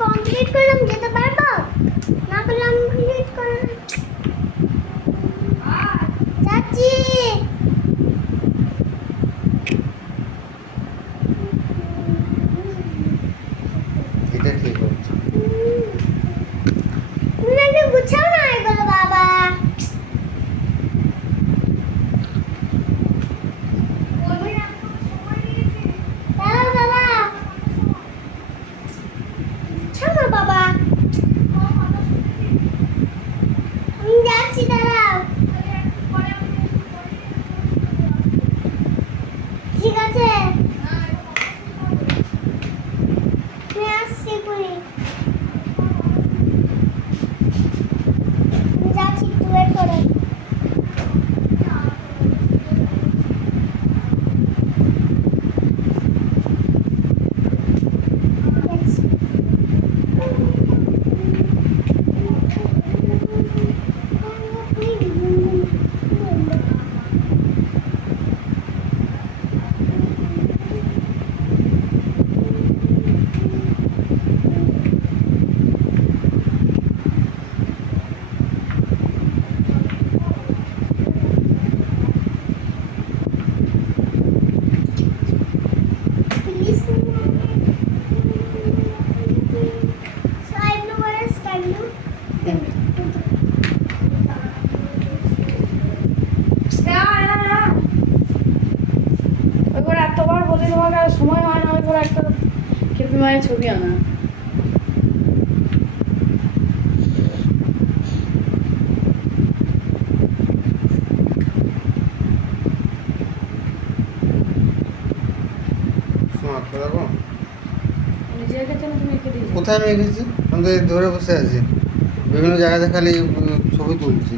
Complete করলাম যেতে পারবো না কমপ্লিট করলাম যাচ্ছি এটা ঠিক হচ্ছে তুমি গুছাও না এগুলো বাবা বাবা আমি যাচ্ছি দাঁড়াও ঠিক আছে আমি আসছি পুরি আমি যাচ্ছি একটু ওয়েট করো এতবার বলে তোমাকে আর সময় হয় না ওই করে একটা খেপি মায়ের ছবি আনা নিজে এঁকেছো না তুমি এঁকে দিয়েছো? কোথায় আমি এঁকেছি? আমি তো ধরে বসে আছি, বিভিন্ন জায়গাতে খালি ছবি তুলছি।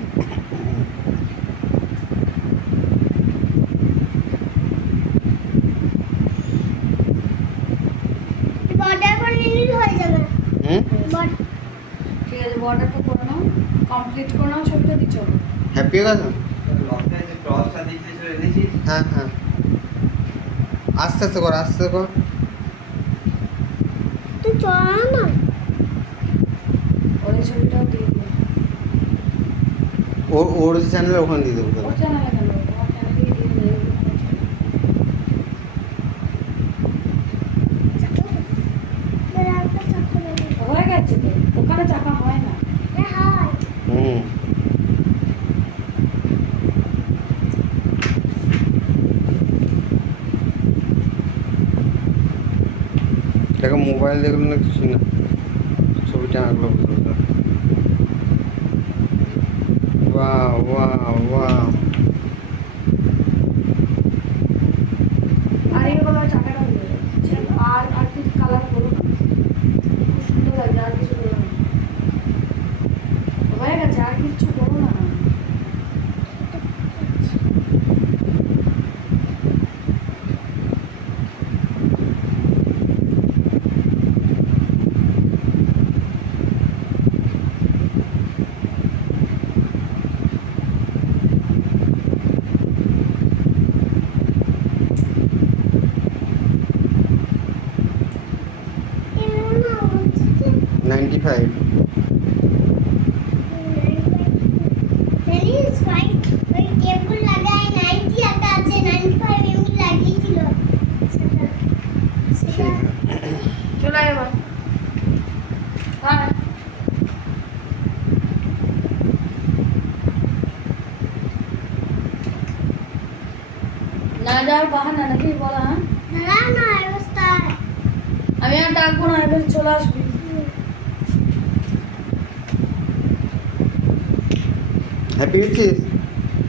বর্ডার করে নিলে হয়ে যাবে ঠিক আছে বর্ডারটা করে নাও কমপ্লিট করে নাও ছবিটা দিচ্ছ হ্যাপি হয়ে গেছে? হ্যাঁ হ্যাঁ আস্তে আস্তে কর, আস্তে কর। তুই চল না ওর ছবিটাও দিয়ে দিও ওর চ্যানেলে ওখানে দিয়ে দেবো ওর তাহলে। চ্যানেলে কেন তোমার চ্যানেলে দিয়ে দিও হয়ে গেছে তো ওখানে চাকা হয় না হুম দেখো মোবাইল দেখলো না কিছু না, ছবিটা আঁকলো। ওয়াও ওয়াও ওয়াও আর এইগুলো চাকাটা হয়ে যাচ্ছে আর কি কালার করো না খুব সুন্দর লাগছে আর কিছু করো না হয়ে গেছে আর কিছু করো না নাইনটি ফাইভ। চলে এবার হ্যাঁ না যাওয়ার বাহানা নাকি বলা হ্যাঁ আমি আর ডাকবো না এবার চলে আসবি হ্যাপি হয়েছিস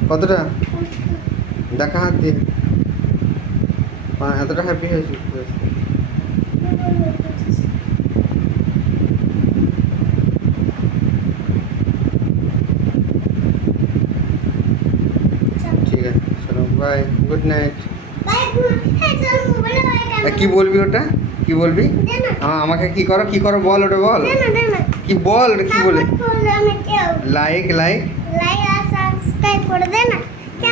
কতটা? দেখা হাত দিয়ে এতটা হ্যাপি হয়েছিস? ঠিক আছে চলো বাই, গুড নাইট। কি বলবি ওটা? কি বলবি? আমাকে কি করো কি করো বল, ওটা বল। কি বল, ওটা কি বলে? লাইক লাইক লাইক আর সাবস্ক্রাইব করে দে না।